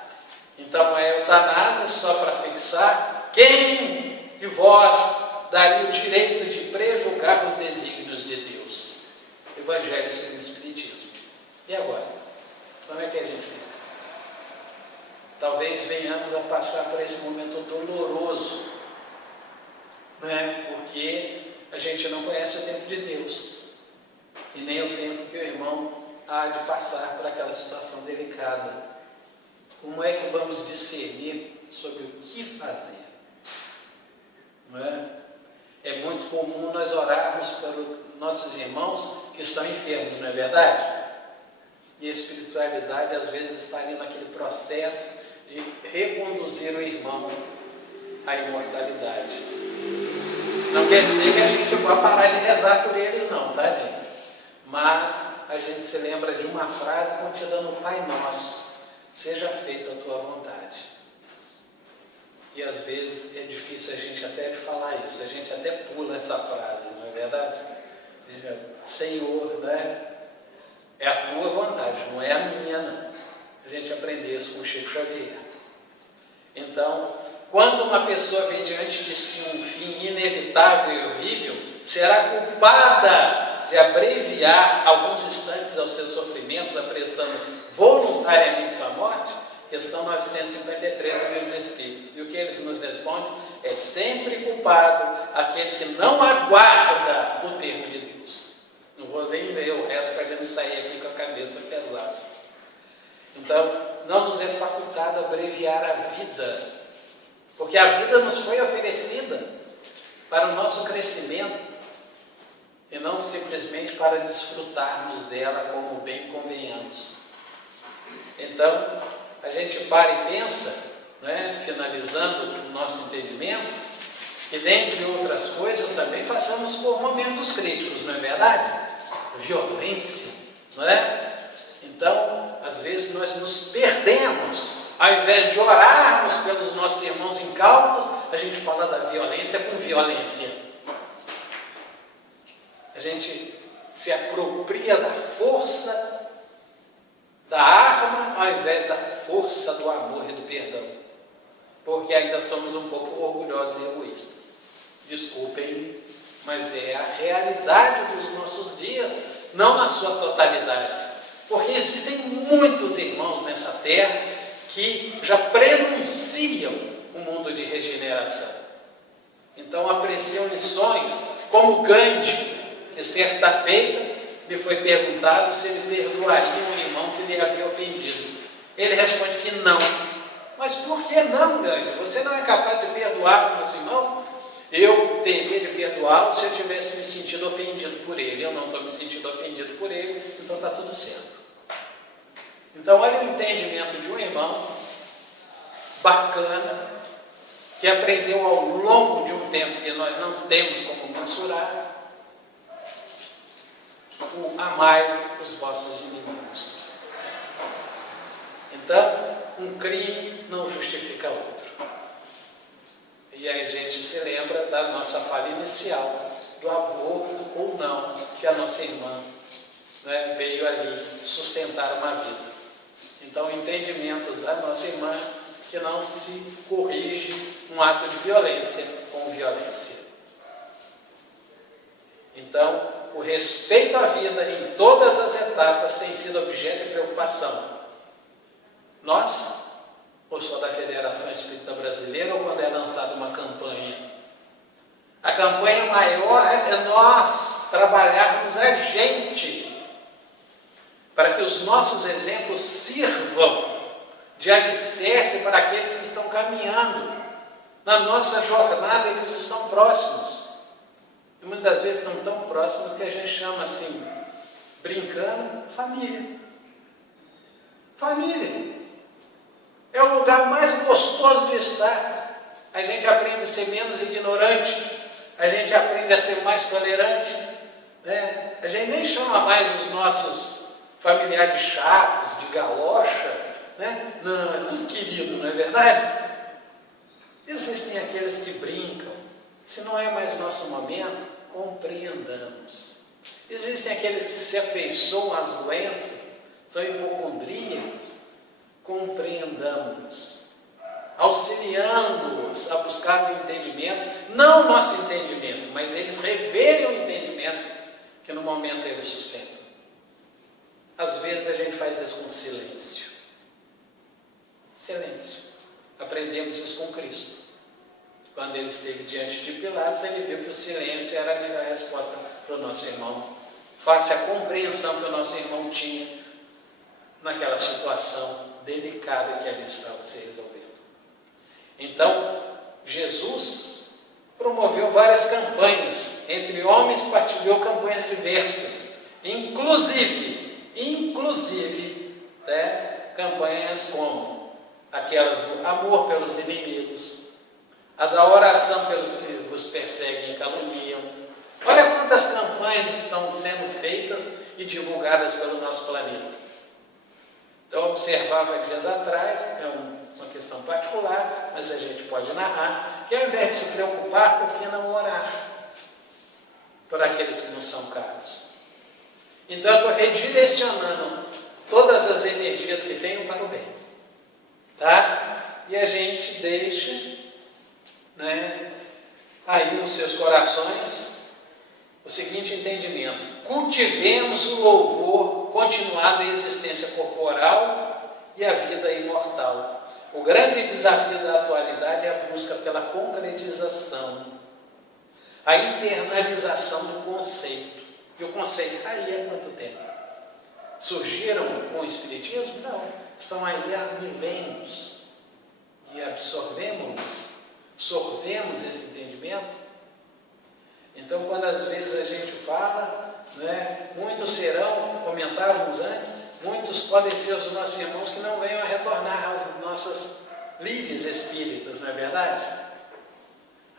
Então, a eutanásia, só para fixar, quem de vós daria o direito de prejulgar os desígnios de Deus? Evangelho segundo o Espiritismo. E agora? Como é que a gente fica? Talvez venhamos a passar por esse momento doloroso, porque a gente não conhece o tempo de Deus, e nem o tempo que o irmão há de passar por aquela situação delicada. Como é que vamos discernir sobre o que fazer? É muito comum nós orarmos pelos nossos irmãos que estão enfermos, não é verdade? E a espiritualidade às vezes está ali naquele processo de reconduzir o irmão à imortalidade. Não quer dizer que a gente vai parar de rezar por eles não, tá, gente? Mas a gente se lembra de uma frase contida no Pai Nosso: seja feita a tua vontade. E às vezes é difícil a gente até de falar isso, a gente até pula essa frase, não é verdade? Senhor, é a tua vontade, não é a minha, não. A gente aprendeu isso com o Chico Xavier. Então, quando uma pessoa vê diante de si um fim inevitável e horrível, será culpada de abreviar alguns instantes aos seus sofrimentos, apressando voluntariamente sua morte? Questão 953 do Livro dos Espíritos. E o que eles nos respondem? É sempre culpado aquele que não aguarda o termo de Deus. Não vou nem ler o resto para a gente sair aqui com a cabeça pesada. Então, não nos é facultado abreviar a vida, porque a vida nos foi oferecida para o nosso crescimento e não simplesmente para desfrutarmos dela como bem convenhamos. Então, a gente para e pensa, finalizando o nosso entendimento, que dentre outras coisas também passamos por momentos críticos, não é verdade? Violência, não é? Então, às vezes nós nos perdemos, ao invés de orarmos pelos nossos irmãos incautos, a gente fala da violência com violência. A gente se apropria da força da arma, ao invés da força do amor e do perdão, porque ainda somos um pouco orgulhosos e egoístas. Desculpem, mas é a realidade dos nossos dias, não na sua totalidade. Porque existem muitos irmãos nessa terra que já prenunciam o mundo de regeneração. Então apreciam lições como Gandhi, que certa feita lhe foi perguntado se ele perdoaria um irmão que lhe havia ofendido. Ele responde que não. Mas por que não, Gandhi? Você não é capaz de perdoar o nosso irmão? Eu teria de perdoá-lo se eu tivesse me sentido ofendido por ele. Eu não estou me sentindo ofendido por ele, então está tudo certo. Então, olha o entendimento de um irmão bacana, que aprendeu ao longo de um tempo que nós não temos como mensurar, o amai os vossos inimigos. Então, um crime não justifica outro. E aí a gente se lembra da nossa falha inicial, do aborto ou não, que a nossa irmã, né, veio ali sustentar uma vida. Então, o entendimento da nossa irmã que não se corrige um ato de violência com violência. Então, o respeito à vida em todas as etapas tem sido objeto de preocupação. Nós, ou só da Federação Espírita Brasileira, ou quando é lançada uma campanha? A campanha maior é nós trabalharmos a gente, para que os nossos exemplos sirvam de alicerce para aqueles que estão caminhando. Na nossa jornada, eles estão próximos. E muitas vezes estão tão próximos que a gente chama assim, brincando, família. Família. É o lugar mais gostoso de estar. A gente aprende a ser menos ignorante, a gente aprende a ser mais tolerante, né? A gente nem chama mais os nossos familiares de chatos, de galocha, né? Não, é tudo querido, não é verdade? Existem aqueles que brincam. Se não é mais nosso momento, compreendamos. Existem aqueles que se afeiçoam às doenças, são hipocondríacos. Compreendamos, auxiliando-os a buscar o entendimento, não o nosso entendimento, mas eles reverem o entendimento que no momento eles sustentam. Às vezes a gente faz isso com silêncio. Silêncio. Aprendemos isso com Cristo. Quando ele esteve diante de Pilatos, ele viu que o silêncio era a melhor resposta para o nosso irmão, face à compreensão que o nosso irmão tinha naquela situação delicada que ali estava se resolvendo. Então, Jesus promoveu várias campanhas. Entre homens partilhou campanhas diversas, inclusive, campanhas como aquelas do amor pelos inimigos, a da oração pelos que vos perseguem e caluniam. Olha quantas campanhas estão sendo feitas e divulgadas pelo nosso planeta. Eu observava dias atrás, é uma questão particular, mas a gente pode narrar, que ao invés de se preocupar, por que não orar por aqueles que nos são caros? Então eu estou redirecionando todas as energias que tenho para o bem. Tá? E a gente deixa, né, aí nos seus corações o seguinte entendimento: cultivemos o louvor continuado à existência corporal e à vida imortal. O grande desafio da atualidade é a busca pela concretização, a internalização do conceito. E o conceito está aí há quanto tempo? Surgiram com o Espiritismo? Não. Estão aí há milênios. E absorvemos esse entendimento. Então, quando às vezes a gente fala, né, muitos serão, comentávamos antes, muitos podem ser os nossos irmãos que não venham a retornar às nossas lides espíritas, não é verdade?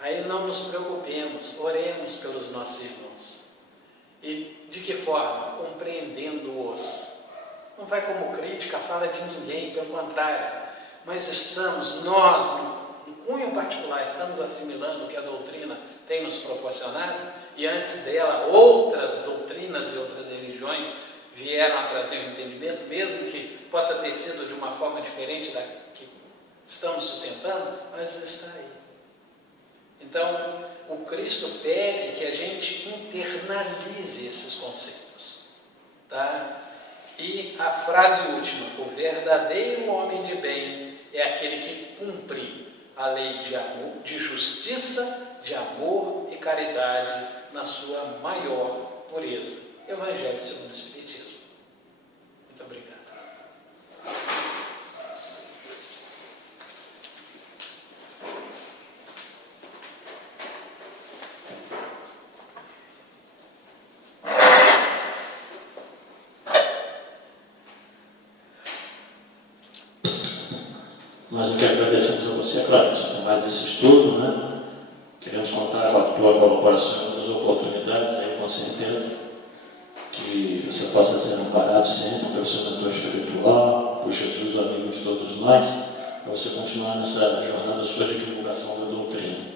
Aí não nos preocupemos, oremos pelos nossos irmãos. E de que forma? Compreendendo-os. Não vai como crítica, fala de ninguém, pelo contrário. Mas estamos, nós, no cunho particular, estamos assimilando o que a doutrina tem nos proporcionado, e antes dela outras doutrinas e outras religiões vieram a trazer o entendimento, mesmo que possa ter sido de uma forma diferente da que estamos sustentando, mas está aí. Então, o Cristo pede que a gente internalize esses conceitos. Tá? E a frase última: o verdadeiro homem de bem é aquele que cumpre a lei de amor, de justiça, de amor e caridade na sua maior pureza. Evangelho segundo o Espiritismo. Muito obrigado. Nós aqui agradecemos a você, claro, por mais esse estudo, né? Queremos contar com a tua colaboração em outras oportunidades, aí, com certeza, que você possa ser amparado sempre pelo seu mentor espiritual, por Jesus, o amigo de todos nós, para você continuar nessa jornada sua de divulgação da doutrina.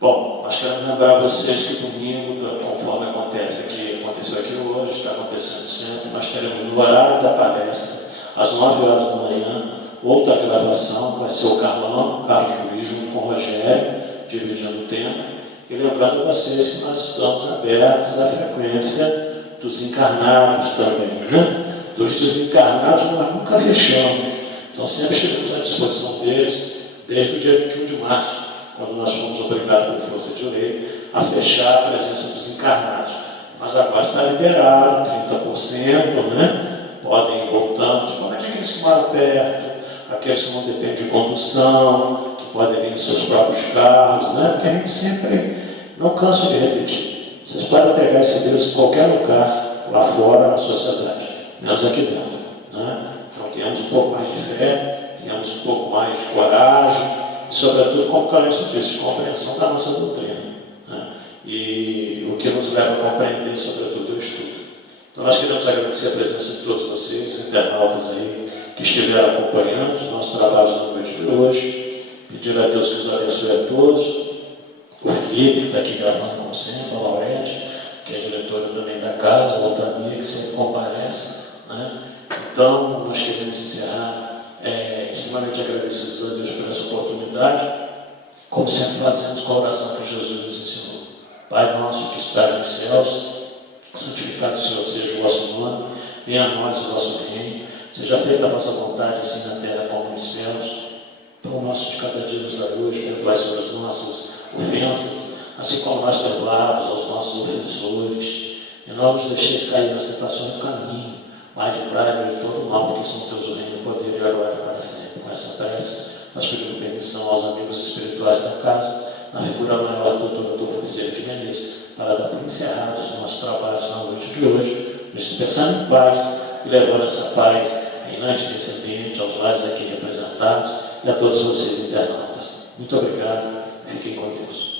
Bom, nós queremos lembrar a vocês que domingo, conforme aconteceu aqui hoje, está acontecendo sempre, nós teremos no horário da palestra, às 9 horas da manhã, outra gravação, vai ser o Carlos Luiz, junto com o Rogério, dividindo o tempo, e lembrando a vocês que nós estamos abertos à frequência dos encarnados também, né? Dos desencarnados nós nunca fechamos, então sempre estivemos à disposição deles, desde o dia 21 de março, quando nós fomos obrigados por força de lei a fechar a presença dos encarnados. Mas agora está liberado, 30%, né? Podem ir voltando, principalmente aqueles que moram perto, aqueles que não dependem de condução, que podem vir nos seus próprios carros, né? Porque a gente sempre não cansa de repetir. Vocês podem pegar esse Deus em qualquer lugar lá fora na sociedade, menos aqui dentro, né? Então tenhamos um pouco mais de fé, tenhamos um pouco mais de coragem, e sobretudo, como o Carlos disse, compreensão da nossa doutrina, né? E o que nos leva a compreender, sobretudo, o estudo. Então nós queremos agradecer a presença de todos vocês, internautas aí, que estiveram acompanhando os nossos trabalhos na noite de hoje. Pedir a Deus que os abençoe a todos. O Felipe, que está aqui gravando como sempre, a Laurete, que é diretora também da casa, a Otania, que sempre comparece, né? Então, nós queremos encerrar extremamente agradecidos a Deus por essa oportunidade, como sempre fazemos com a oração que Jesus nos ensinou. Pai nosso que estás nos céus, santificado seja o vosso nome, venha a nós o vosso reino, seja feita a vossa vontade, assim na terra como nos céus. Pão nosso de cada dia nos dai hoje, perdoai sobre as nossas ofensas, assim como nós perdoamos aos nossos ofensores. E não nos deixeis cair nas tentações do caminho, mas livrai-nos de todo mal, porque são teus o reino, o poder e a glória para sempre. Com essa prece, nós pedimos permissão aos amigos espirituais da casa, na figura maior do doutor Adolfo Bezerra de Menezes, para dar por encerrados os nossos trabalhos na noite de hoje, nos dispersando em paz e levando essa paz reinante nesse ambiente, aos lares aqui representados e a todos vocês internautas. Muito obrigado, fiquem com Deus.